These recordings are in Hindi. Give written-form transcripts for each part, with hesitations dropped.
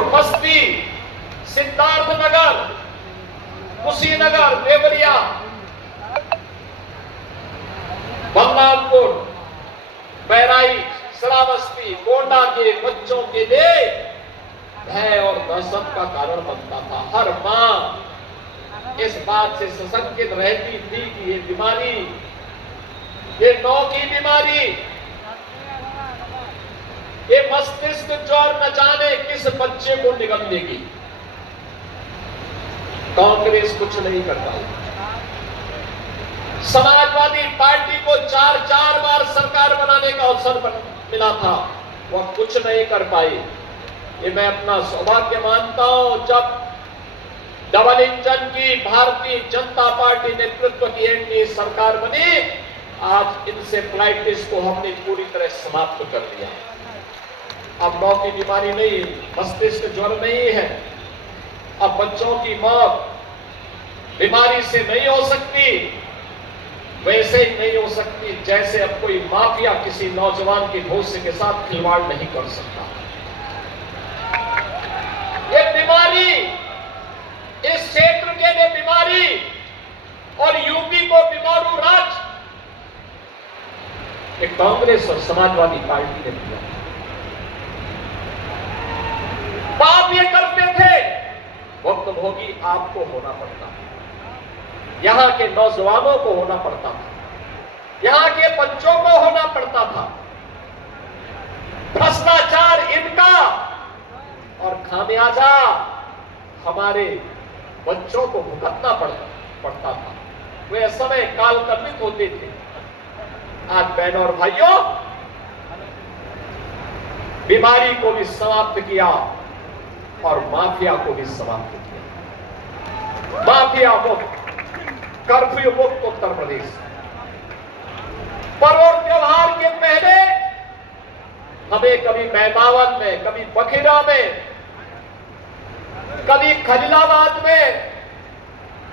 भरपूर बस्ती, सिद्धार्थनगर, कुशीनगर, देवरिया, बलरामपुर, बहराइच, श्रावस्ती, गोंडा के बच्चों के लिए भय और दहशत का कारण बनता था। हर मां इस बात से सशंकित रहती थी कि ये बीमारी, ये नौ की बीमारी, ये मस्तिष्क ज्वर न जाने किस बच्चे को निगल देगी। कांग्रेस कुछ नहीं करता। समाजवादी पार्टी को चार बार सरकार बनाने का अवसर मिला था, वह कुछ नहीं कर पाई। ये मैं अपना सौभाग्य मानता हूं, जब डबल इंजन की भारतीय जनता पार्टी नेतृत्व की एनडीए सरकार बनी, आज इंसेफ्लाइटिस को हमने पूरी तरह समाप्त कर दिया। अब नौ की बीमारी नहीं, मस्तिष्क ज्वर नहीं है। अब बच्चों की मौत बीमारी से नहीं हो सकती, वैसे ही नहीं हो सकती जैसे अब कोई माफिया किसी नौजवान के भविष्य के साथ खिलवाड़ नहीं कर सकता। ये बीमारी, इस क्षेत्र के लिए बीमारी और यूपी को बीमारू राज एक कांग्रेस और समाजवादी पार्टी ने किया। पाप ये करते थे, वक्त भोगी आपको होना पड़ता, यहां के नौजवानों को होना पड़ता था, यहां के बच्चों को होना पड़ता था। भ्रष्टाचार इनका और खामियाजा हमारे बच्चों को भुगतना पड़ता था। वे समय कालकर्मित होते थे। आज बहनों और भाइयों, बीमारी को भी समाप्त किया और माफिया को भी समाप्त किया। माफिया मुक्त, कर्फ्यू मुक्त उत्तर प्रदेश। पर्व और त्योहार के पहले हमें कभी मैदावन में, कभी बखिरा में, कभी खजलाबाद में,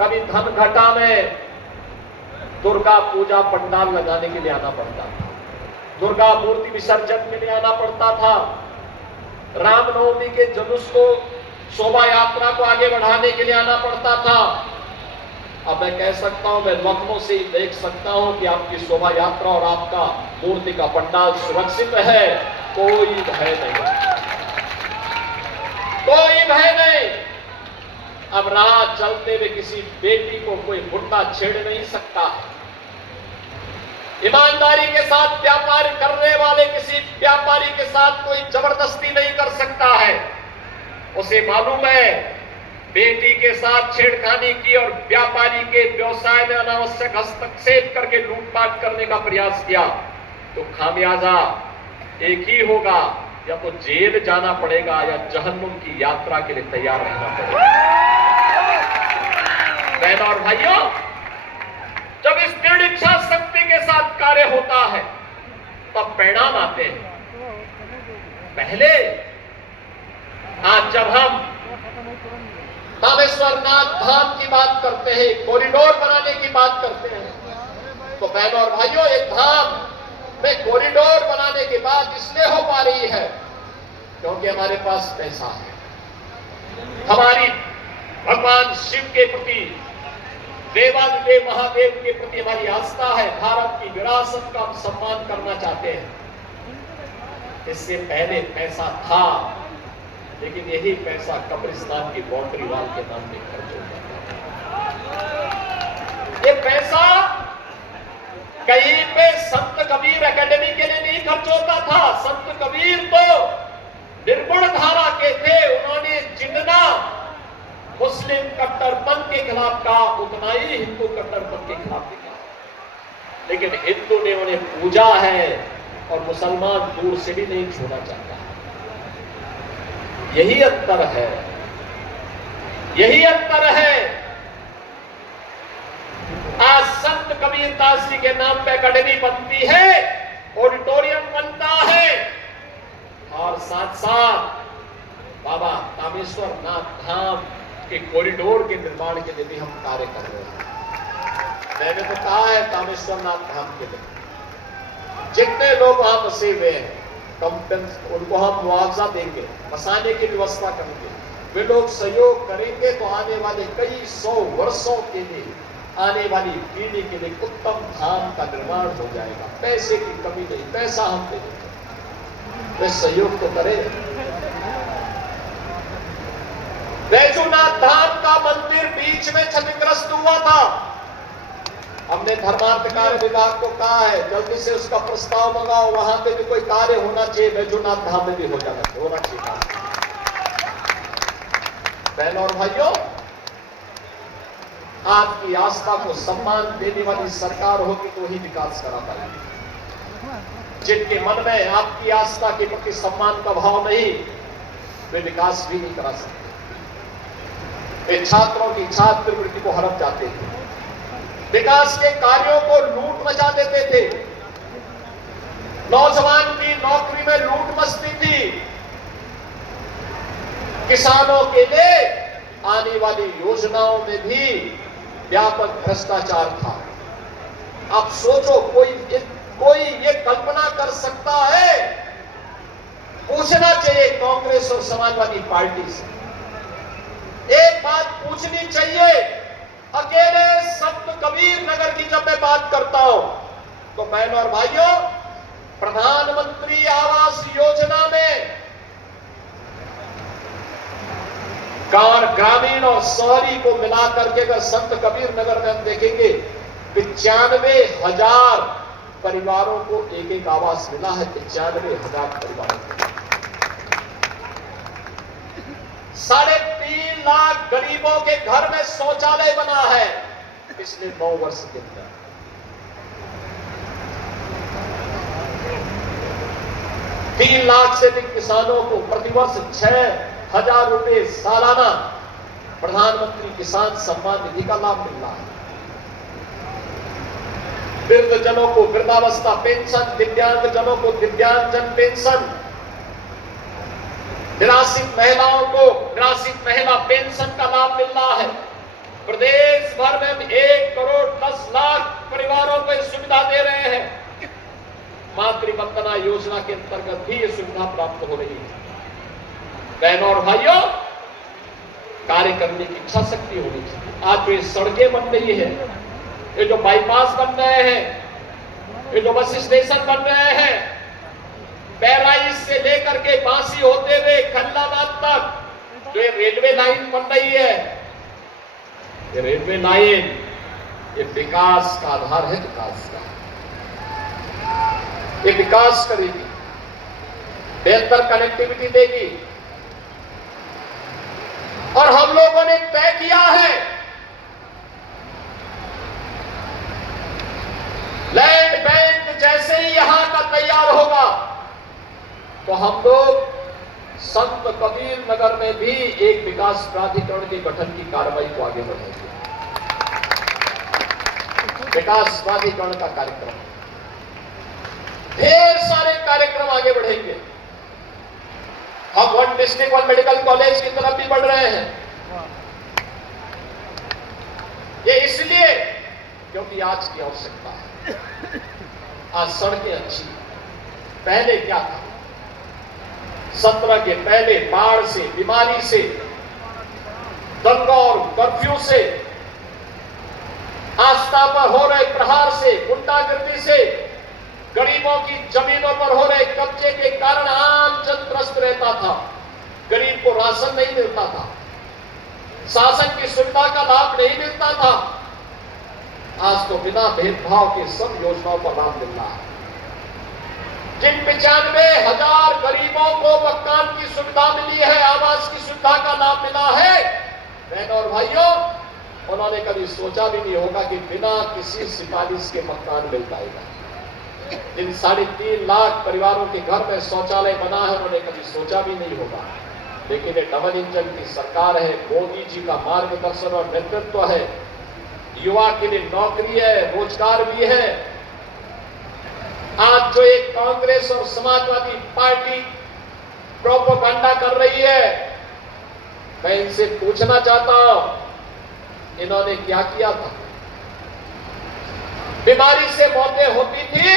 कभी धनघटा में दुर्गा पूजा पंडाल लगाने के लिए आना पड़ता था। दुर्गा मूर्ति विसर्जन के लिए आना पड़ता था। रामनवमी के जुलूस को, शोभा यात्रा को आगे बढ़ाने के लिए आना पड़ता था। अब मैं कह सकता हूं, मैं लखनऊ से ही देख सकता हूं कि आपकी शोभा यात्रा और आपका मूर्ति का पंडाल सुरक्षित है। कोई भय नहीं, कोई भय नहीं। अब राह चलते हुए किसी बेटी को कोई गुंडा छेड़ नहीं सकता। ईमानदारी के साथ व्यापार करने वाले किसी व्यापारी के साथ कोई जबरदस्ती नहीं कर सकता है। उसे मालूम है बेटी के साथ छेड़खानी की और व्यापारी के व्यवसाय में अनावश्यक हस्तक्षेप करके लूटपाट करने का प्रयास किया तो खामियाजा एक ही होगा, या तो जेल जाना पड़ेगा या जहन्नुम की यात्रा के लिए तैयार रहना पड़ेगा। बहनों और भाइयों, जब इस दृढ़ इच्छा शक्ति के साथ कार्य होता है तब परिणाम आते हैं। पहले आज जब हम रामेश्वरनाथ धाम की बात करते हैं, कॉरिडोर बनाने की बात करते हैं, तो बहनों और भाइयों, एक धाम में कॉरिडोर बनाने की बात इसलिए हो पा रही है क्योंकि हमारे पास पैसा है। हमारी भगवान शिव के प्रति, देवादिदेव महादेव के प्रति हमारी आस्था है। भारत की विरासत का हम सम्मान करना चाहते हैं। इससे पहले पैसा था, लेकिन यही पैसा कब्रिस्तान की बाउंड्री वाल के नाम पे खर्च हो जाता है। ये पैसा कहीं पे संत कबीर एकेडमी के लिए नहीं खर्च होता था। संत कबीर तो निर्गुण धारा के थे। उन्होंने जितना मुस्लिम कट्टरपंथ के खिलाफ कहा, उतना ही हिंदू कट्टरपंथ के खिलाफ भी कहा। लेकिन हिंदू ने उन्हें पूजा है और मुसलमान दूर से भी नहीं छोड़ना चाहता। यही अंतर है, यही अंतर है। आज संत कबीरदास जी के नाम पे एकेडमी बनती है, ऑडिटोरियम बनता है और साथ साथ बाबा कामेश्वर नाथ धाम के कॉरिडोर के निर्माण के लिए भी हम कार्य कर रहे हैं। मैंने तो कहा है कामेश्वर नाथ धाम के लिए जितने लोग वहां बसे हुए हैं, उनको हम मुआवजा देंगे, बसाने की व्यवस्था करेंगे, वे लोग सहयोग करेंगे तो आने वाले कई 100 वर्षों के लिए, आने वाली पीढ़ी के लिए उत्तम धाम का निर्माण हो जाएगा। पैसे की कमी नहीं, पैसा हम दे देंगे, वे सहयोग तो करें। बैजूनाथ धाम का मंदिर बीच में क्षतिग्रस्त हुआ था। हमने धर्मार्थ कार्य विभाग को कहा है जल्दी से उसका प्रस्ताव मंगाओ, वहां पे भी कोई कार्य होना चाहिए, बैजूनाथ धाम में भी होना चाहिए। बहनों और भाइयों, आपकी आस्था को सम्मान देने वाली सरकार होगी तो ही विकास करा पाएगी। जिनके मन में आपकी आस्था के प्रति सम्मान का भाव नहीं, वे विकास भी नहीं करा सकते। वे छात्रों की छात्रवृत्ति को हड़प जाते थे, विकास के कार्यों को लूट मचा देते थे, नौजवान की नौकरी में लूट मचती थी, किसानों के लिए आने वाली योजनाओं में भी व्यापक भ्रष्टाचार था। अब सोचो, कोई ये कल्पना कर सकता है? पूछना चाहिए कांग्रेस और समाजवादी पार्टी से, एक बात पूछनी चाहिए। अकेले संत कबीर नगर की जब मैं बात करता हूं तो बहनों और भाइयों, प्रधानमंत्री आवास योजना में ग्रामीण और शहरी को मिलाकर के अगर संत कबीर नगर में हम देखेंगे 95,000 परिवारों को एक एक आवास मिला है। 95,000 परिवारों को, 3.5 लाख गरीबों के घर में शौचालय बना है पिछले 9 वर्ष के अंदर। 3 लाख से अधिक किसानों को प्रतिवर्ष 6,000 रुपए सालाना प्रधानमंत्री किसान सम्मान निधि का लाभ मिल रहा है। वृद्धजनों को वृद्धावस्था पेंशन, दिव्यांगजनों को दिव्यांगजन पेंशन, निराश्रित महिलाओं को निराश्रित महिला पेंशन का लाभ मिल रहा है। प्रदेश भर में हम 1 करोड़ 10 लाख परिवारों को सुविधा दे रहे हैं। मातृवंदना योजना के अंतर्गत भी ये सुविधा प्राप्त हो रही है। बहनों और भाइयों, कार्य करने की इच्छा शक्ति होनी चाहिए। आज जो ये सड़कें बन रही है, ये जो बाईपास बन रहे हैं, ये जो बस स्टेशन बन रहे हैं, बहराइच से लेकर के बांसी होते हुए खल्लाबाद तक जो ये रेलवे लाइन बन रही है, ये रेलवे लाइन ये विकास का आधार है। विकास का ये विकास करेगी, बेहतर कनेक्टिविटी देगी। और हम लोगों ने तय किया है लैंड बैंक जैसे ही यहां का तैयार होगा तो हम लोग संत कबीर नगर में भी एक विकास प्राधिकरण के गठन की कार्रवाई को आगे बढ़ाएंगे। विकास प्राधिकरण का कार्यक्रम, ढेर सारे कार्यक्रम आगे बढ़ेंगे। हम 1 डिस्ट्रिक्ट 1 मेडिकल कॉलेज की तरफ भी बढ़ रहे हैं। ये इसलिए क्योंकि आज की आवश्यकता है। आज सड़कें अच्छी, पहले क्या था? 17 के पहले बाढ़ से, बीमारी से, दंगा और कर्फ्यू से, आस्था पर हो रहे प्रहार से, गुंडागर्दी से, गरीबों की जमीनों पर हो रहे कब्जे के कारण आम जन त्रस्त रहता था। गरीब को राशन नहीं मिलता था, शासन की सुविधा का लाभ नहीं मिलता था। आज तो बिना भेदभाव के सब योजनाओं का लाभ मिल रहा है। जिन 95,000 गरीबों को मकान की सुविधा मिली है, आवास की सुविधा का लाभ मिला है, बहनों और भाइयों, उन्होंने कभी सोचा भी नहीं होगा कि बिना किसी सिफारिश के मकान मिल पाएगा। जिन 3.5 लाख परिवारों के घर में शौचालय बना है, उन्होंने कभी सोचा भी नहीं होगा। लेकिन ये डबल इंजन की सरकार है, मोदी जी का मार्गदर्शन और नेतृत्व है, युवा के लिए नौकरी है, रोजगार भी है। आज जो एक कांग्रेस और समाजवादी पार्टी प्रोपेगेंडा कर रही है, मैं इनसे पूछना चाहता हूं, इन्होंने क्या किया था? बीमारी से मौतें होती थी,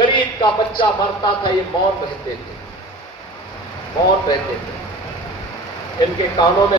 गरीब का बच्चा मरता था, ये मौन रहते थे, मौन रहते थे। इनके कानों में